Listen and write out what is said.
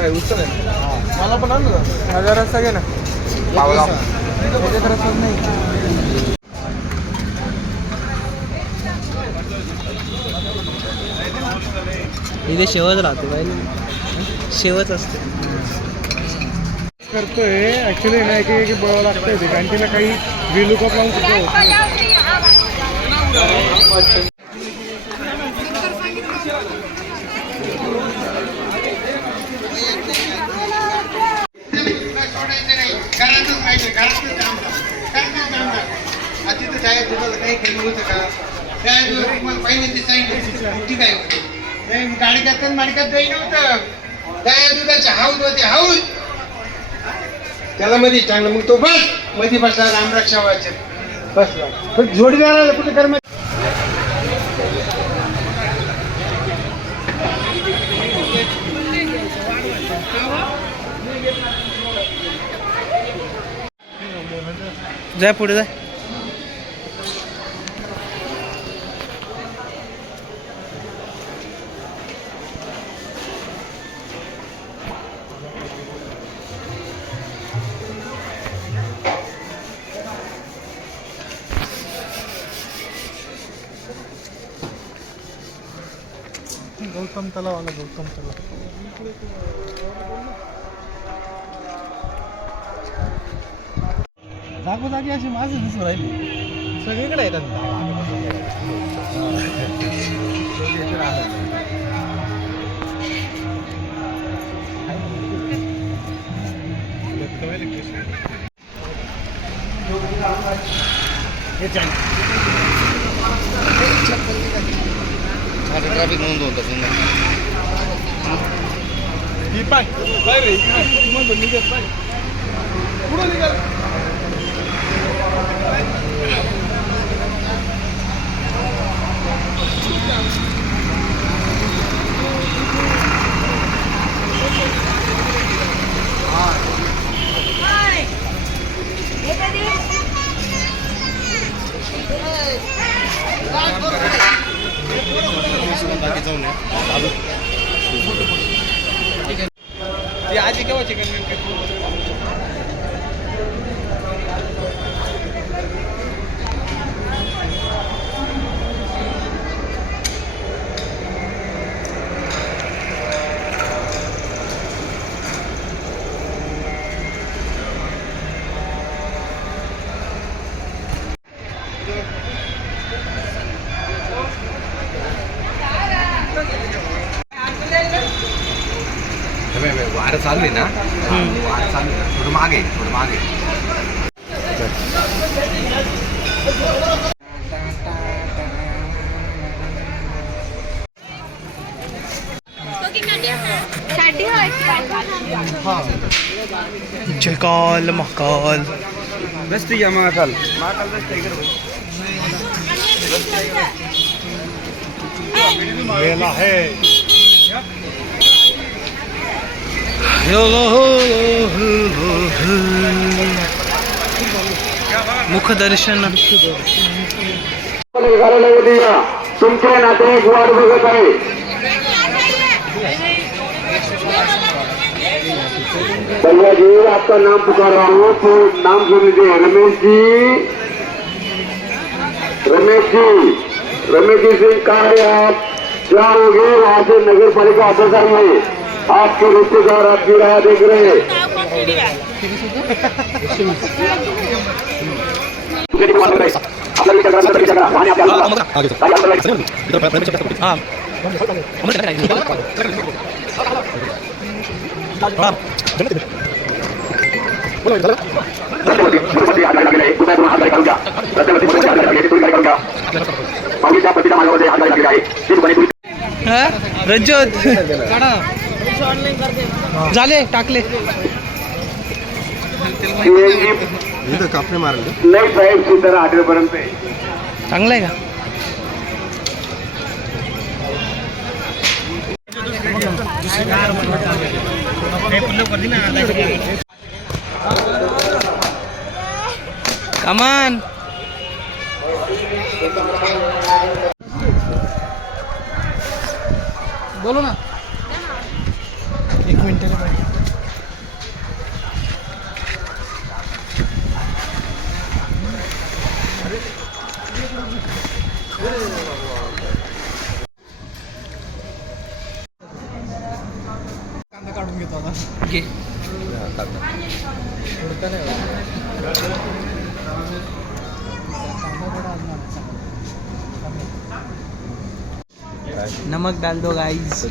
काय उत्तर आहे मला पण आणलं हजार रस्ता घे ना त्याच्यात रस्ताच नाही. इथे शेवच राहते पाहिजे शेवच असते करतोय ऍक्च्युली नाही की बळावं लागतंय ते कारण तिला काही विलुकअप लावून सुद्धा होत नाही. गाडी करतात माडक्यात जाई नव्हतं त्या दुधाचे हाऊस होते हाऊस त्याला मध्ये चांगलं मग तो बस मध्ये बसला रामरक्षा व्हायचे बसला पण जोडीदाराला कुठे कर्म जाय पुढे जाय. गौतम तलाव आला गौतम तलाव जागोजागी अशी माझी दिसून राहिली सगळीकडे येतात. ट्रॅफिक नोंद होता समजा ही पाय पाय रे मग निघत पाय पुढं निघाल बाकी जाऊन ती आजी केव्हा चिकन वारं चालू आहे ना वारं चालू आहे थोडं मागे थोडं मागे चिकल महाकाल रस्ते घ्या महाकाल महाकाल रस्ते मेला है मुखदर्शन. तुमचे नातेवाईक वाट बघत आहे भैया जी आपका नाम पुकार रहा हूँ तो नाम सुन लीजिए रमेश जी सिंह कहाँ है आप जाओगे वहाँ से नगर पालिका ऑफिस आइए आपके रिश्तेदार आपकी राह देख रहे हैं रजत झाले टाकले कापणे मारले नाही साहेब सुद्धा 8 पर्यंत चांगलं आहे का कमान बोलो ना एक मिनिट कांदा काढून घेतो आता घे नमक डाल दो गाइस